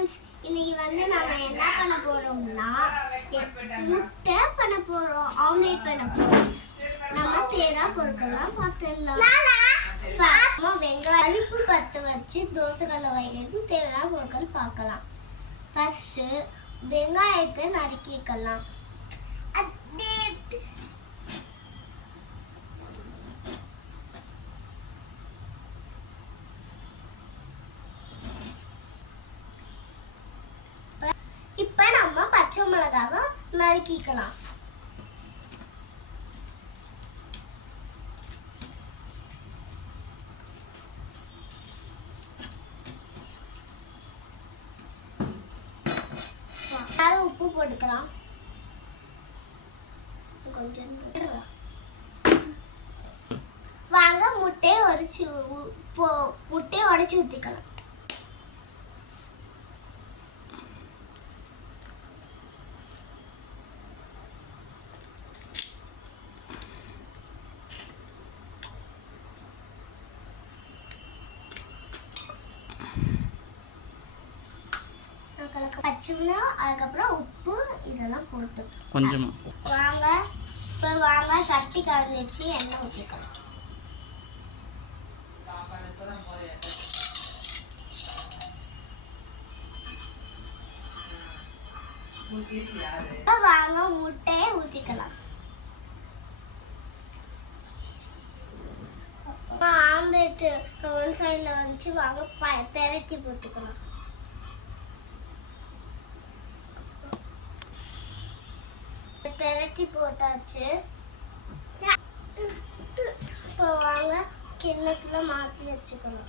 Friends, இன்னைக்கு நம்ம என்ன பண்ண போறோம்னா முட்டை பண்ண போறோம், ஆம்லெட் பண்ண போறோம். நம்ம தேரா பொருட்கள்லாம் பார்த்துடலாம். வெங்காயம் அடுப்பு பற்ற வச்சு தோசைக்கல்ல வைக்கிறது தேவையான பொருட்கள் பார்க்கலாம். ஃபர்ஸ்ட் வெங்காயத்தை நறுக்கிக்கலாம். இப்ப நம்ம பச்சை மிளகாவை நறுக்கிக்கலாம். உப்பு போட்டுக்கலாம். கொஞ்சம் வாங்க முட்டையை உடைச்சு ஊத்திக்கலாம். பச்சை மிளகாய், அதுக்கப்புறம் உப்பு, இதெல்லாம் போட்டு கொஞ்சமா வாங்க சட்டி கலந்துச்சு, எண்ணெய் ஊற்றிக்கலாம். வாங்க முட்டையை ஊற்றிக்கலாம். ஆம்லெட் ஒன் சைடில் வந்துச்சு, வாங்க பெரட்டி போட்டுக்கலாம். பெரட்டி போட்டாச்சு. இப்போ வாங்க கிண்ணத்துல மாற்றி வச்சுக்கணும்.